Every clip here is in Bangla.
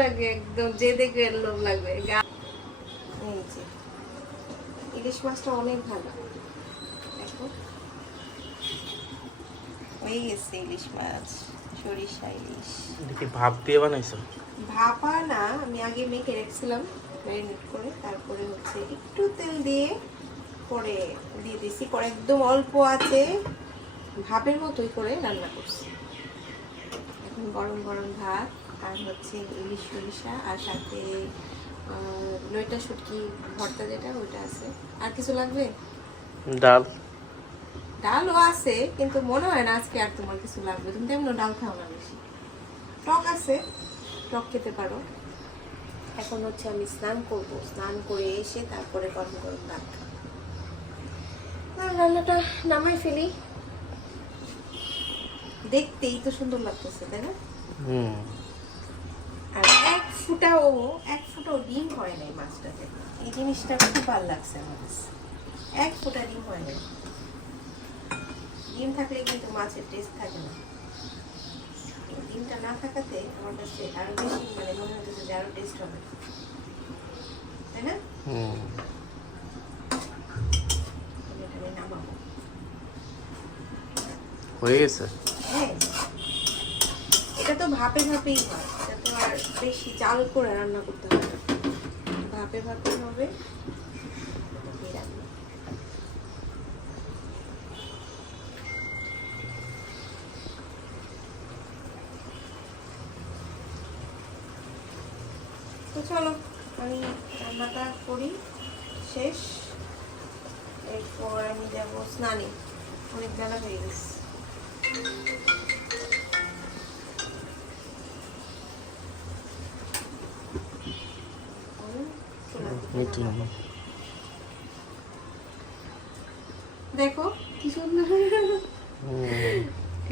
লাগে একদম, যে দেখবে লোভ লাগবে। এই যে ইলিশ মাছটা অনেক ভালো, দেখো হয়ে গেছে ইলিশ মাছ, সরিষা ইলিশ। দেখি ভাপ দিয়ে বানাইছো? ভাপা না, আমি আগে মেখে রেখেছিলাম ম্যারিনেট করে, তারপরে হচ্ছে একটু তেল দিয়ে পরে দিয়ে দিছি, পরে একদম অল্প আছে ভাপের মতোই করে রান্না করছি। এখন গরম গরম ভাত আর হচ্ছে ইলিশ সরিষা, আর সাথে লইটা শুটকি ভর্তা যেটা ওইটা আছে। আর কিছু লাগবে? ডাল। ডালও আছে, কিন্তু মনে হয় না আজকে আর তোমার কিছু লাগবে, তুমি তো এমন ডাল খাও না বেশি। টক আছে, টক খেতে পারো। এখন হচ্ছে আমি স্নান করব, স্নান করে এসে তারপরে গরম গরম ভাত খাবো। আর রান্নাটা নামাই ফেলি, দেখতেই তো সুন্দর লাগতেছে, তাই না? আর এক ফুটাও ডিম হয় নাই মাছটাতে, এই জিনিসটা খুব ভালো লাগছে আমার কাছে। এক ফুটা ডিম হয় নাই। ডিম থাকলে কিন্তু মাছের টেস্ট থাকে না, ডিমটা না থাকাতে আমার কাছে আরো বেশি মানে মনে হচ্ছে যে আরো টেস্ট হবে, তাই না? এটা নামাবো, হয়ে গেছে। হ্যাঁ, এটা তো ভাপে ভাপেই হয়, এটা তো আর বেশি জাল করে রান্না করতে হবে না, ভাপে ভাপে হবে। তো চলো আমি রান্নাটা করি, শেষ, এরপর আমি যাবো স্নানে, অনেক বেলা হয়ে গেছে। দেখো কি সুন্দর,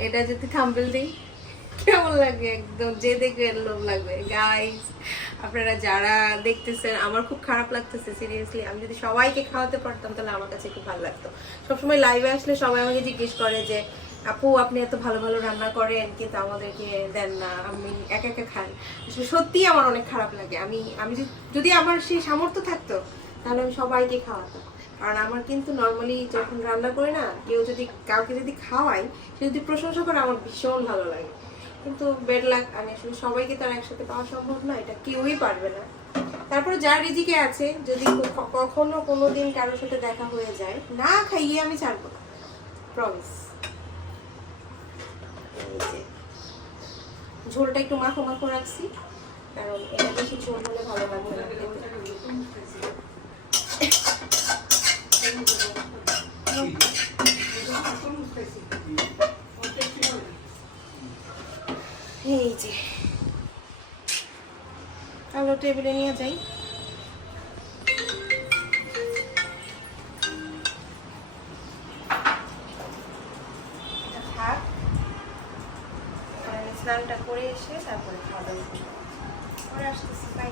এটা যদি থাম্বনেল দিই কেমন লাগে, একদম যে দেখবে লোভ লাগবে। গাইস আপনারা যারা দেখতেছেন, আমার খুব খারাপ লাগতেছে সিরিয়াসলি, আমি যদি সবাইকে খাওয়াতে পারতাম তাহলে আমার কাছে খুব ভালো লাগতো। সবসময় লাইভে আসলে সবাই আমাকে জিজ্ঞেস করে যে আপু আপনি এত ভালো ভালো রান্না করেন কিন্তু আমাদেরকে দেন না, আমি একা একা খান। আসলে সত্যিই আমার অনেক খারাপ লাগে। আমি যদি আমার সেই সামর্থ্য থাকতো তাহলে আমি সবাইকে খাওয়াতাম, কারণ আমার কিন্তু নর্মালি যখন রান্না করি না, কেউ যদি কাউকে যদি খাওয়াই, সে যদি প্রশংসা করে আমার ভীষণ ভালো লাগে। কিন্তু বেড লাক, আমি আসলে সবাইকে তো আর একসাথে পাওয়া সম্ভব না, এটা কেউই পারবে না। তারপরে যার রিজিকে আছে, যদি কখনো কোনোদিন কারোর সাথে দেখা হয়ে যায়, না খাইয়ে আমি ছাড়বো না, প্রমিস। ঝোলটা একটু মাখো মাখো রাখছি, কারণ এটা বেশি ঝোল হলে ভালো লাগবে না। এই যে চলো টেবিলে নিয়ে যাই। স্নানটা করে এসে তারপরে খাওয়া দাওয়া করে আসতেছি, বাই।